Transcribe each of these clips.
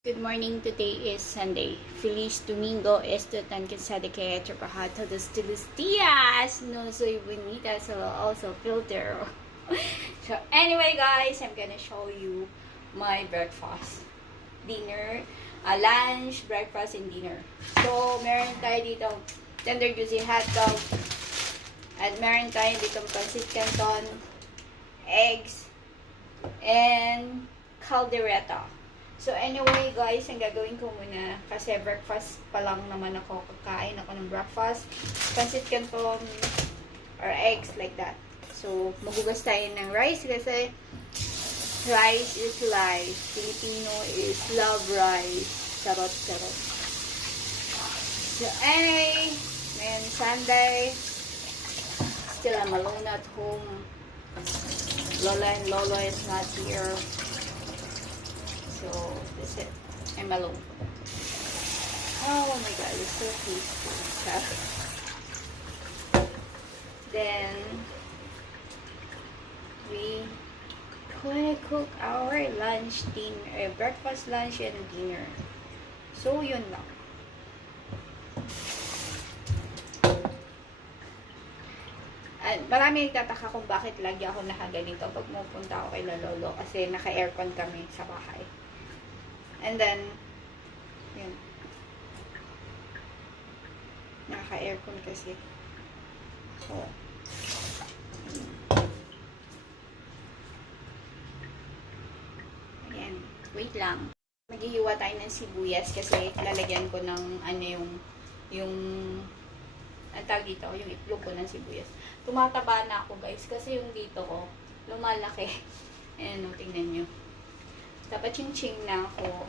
Good morning. Today is Sunday. Feliz Domingo. Esto tan cansada que trabajar todos los días. No soy bonita, so also filter. So anyway, guys, I'm gonna show you my breakfast, dinner, lunch, breakfast, and dinner. So meron tayo dito tender juicy hot dog, at meron tayo dito pancit canton, eggs, and caldereta. So anyway guys, ang gagawin ko muna, kasi breakfast pa lang naman ako, kakain ako ng breakfast, pancit canton or eggs like that. So magugas tayo ng rice kasi rice is life. Filipino is love rice. Charot, charot. So anyway, ngayon Sunday, still I'm alone at home. Lola and Lolo is not here. So, that's it. I'm alone. Oh my god, it's so peaceful. Then, we gonna cook our lunch, dinner, breakfast, lunch, and dinner. So, yun lang. At marami nagtataka kung bakit lagi ako nakaganito pag pupunta ako kay Lolo kasi naka-aircon kami sa bahay. And then, yun. Naka-aircon kasi. So, ayan. Wait lang. Maghihiwa tayo ng sibuyas kasi lalagyan ko ng yung ang tawag dito, yung itlog ko ng sibuyas. Tumataba na ako guys kasi yung dito ko lumalaki. Ayan, tingnan nyo. Dapat ching-ching na ako.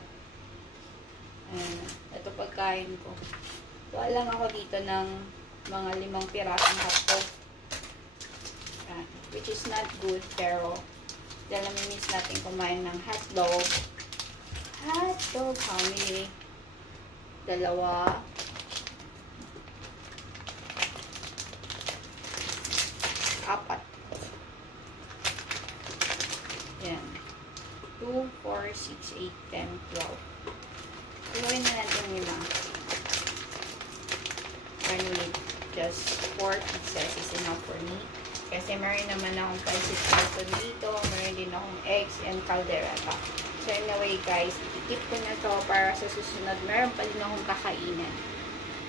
Ito pagkain ko. Kuha lang ako dito ng mga 5 pirasong hotdog. Which is not good, pero dahil namimiss natin kumain ng hotdog. Hotdog, how many? 2. 4. Yan. 2, 4, 6, 8, 10, 12. Iluin na natin nila. I need just 4 pieces is enough for me. Kasi meron naman akong pancit canton dito. Meron din akong eggs and caldereta. So anyway guys, i-keep ko na to para sa susunod. Meron pa din akong kakainan.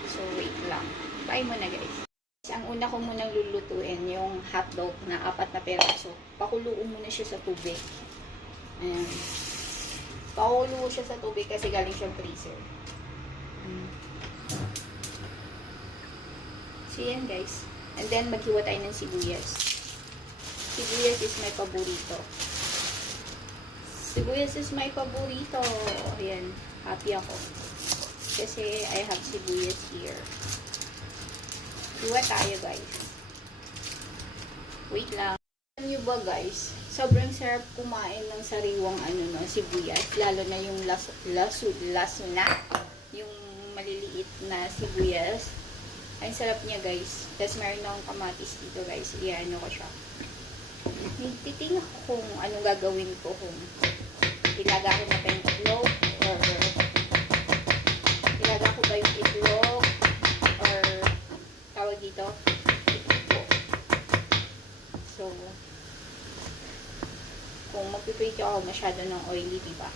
So wait lang. Bye muna guys. Ang una ko munang lulutuin yung hotdog na 4 na peraso. Pakuluin muna siya sa tubig. Ayan. Pakulo siya sa tubig kasi galing siyang freezer. So yan guys. And then maghiwa tayo ng sibuyas. Sibuyas is my paborito. Sibuyas is my paborito. Ayan. Happy ako. Kasi I have sibuyas here. Hiwa tayo guys. Wait lang. Alam nyo ba guys, sobrang sarap kumain ng sariwang sibuyas. Lalo na yung laso na. Yung maliliit na sibuyas. Ang sarap niya guys. Tapos meron akong kamatis dito guys. Iano ko siya. Titingnan ko kung anong gagawin ko. Kung ilaga ko na ba yung itlog or ilaga ko ba yung itlog or tawag dito so kung magpiprito ako masyado ng oily, diba?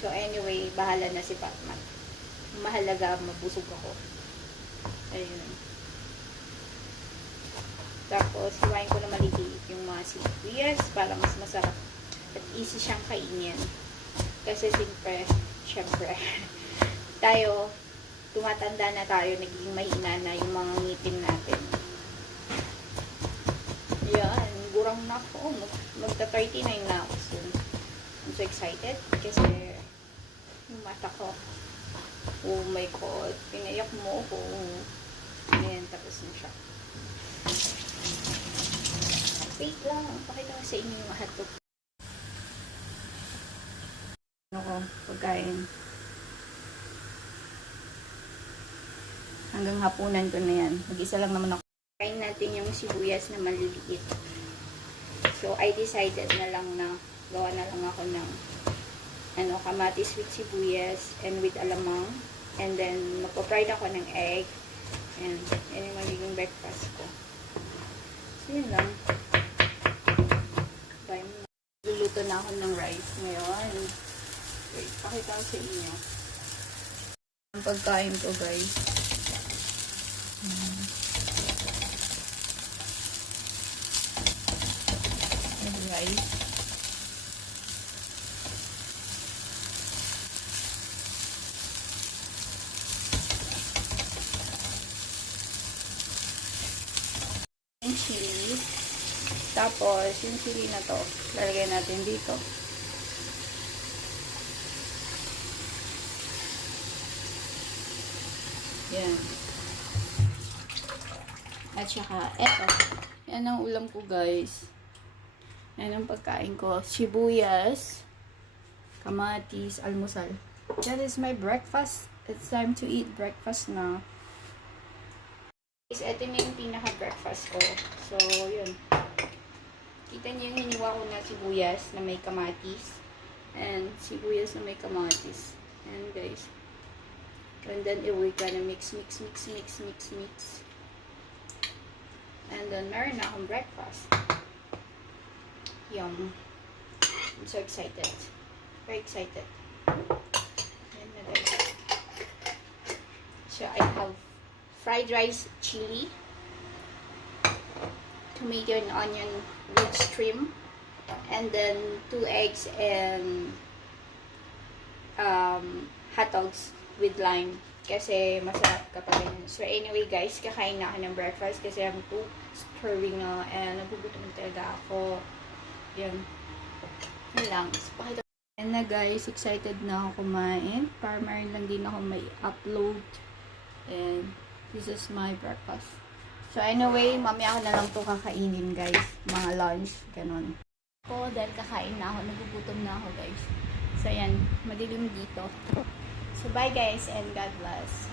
So anyway, bahala na si Batman. Mahalaga mabusog ako. Ayun. Tapos hiwain ko na maliliit yung mga sibuyas para mas masarap at easy siyang kainin. Kasi syempre tayo tumatanda na tayo, nagiging mahina na yung mga ngipin natin. Yan, gurang na ako. Magta-39 na ako soon. I'm so excited kasi yung mata ko. Oh my God, pinayak mo ako. Ayan, tapos na siya. Wait lang, pakita ko sa inyo yung hotdog. Pagkain. Hanggang hapunan ko na yan. Mag-isa lang naman ako. Kain natin yung sibuyas na maliliit. So, I decided na lang na gawa na lang ako ng kamatis with sibuyas and with alamang. And then, magpa-fried ako ng egg. And, yun yung magiging breakfast ko. So, yun lang. Bye. Luluto na ako ng rice ngayon. Wait, pakita ko sa inyo. Ang pagkain ko, guys. Rice. Yung chili. Tapos, yung chili na to, lalagay natin dito. Yan. At saka, eto. Yan ang ulam ko, guys. Yan ang pagkain ko. Sibuyas, kamatis, almusal. That is my breakfast. It's time to eat breakfast na. Ito na yung pinaka-breakfast ko. So, yun. Kita niyo yung hiniwa ko na sibuyas na may kamatis. And sibuyas na may kamatis. And guys. And then, we're gonna mix. And then, meron na akong breakfast. Yum. I'm so excited. Very excited. And then, so, I have fried rice, chili, tomato and onion with shrimp, and then 2 eggs and hot dogs with lime. Kasi masarap kapag ganyan. So anyway guys, kakain na ako ng breakfast kasi I'm too starving na and nagugutom talaga ako. Yan. Yan lang. So, pakita. And na guys, excited na ako kumain. Para meron lang din ako may upload. And this is my breakfast. So anyway, mamaya ako na lang to kakainin guys. Mga lunch, ganun. Ako, dahil kakain na ako, nagugutom na ako guys. So yan, madilim dito. So bye guys and God bless.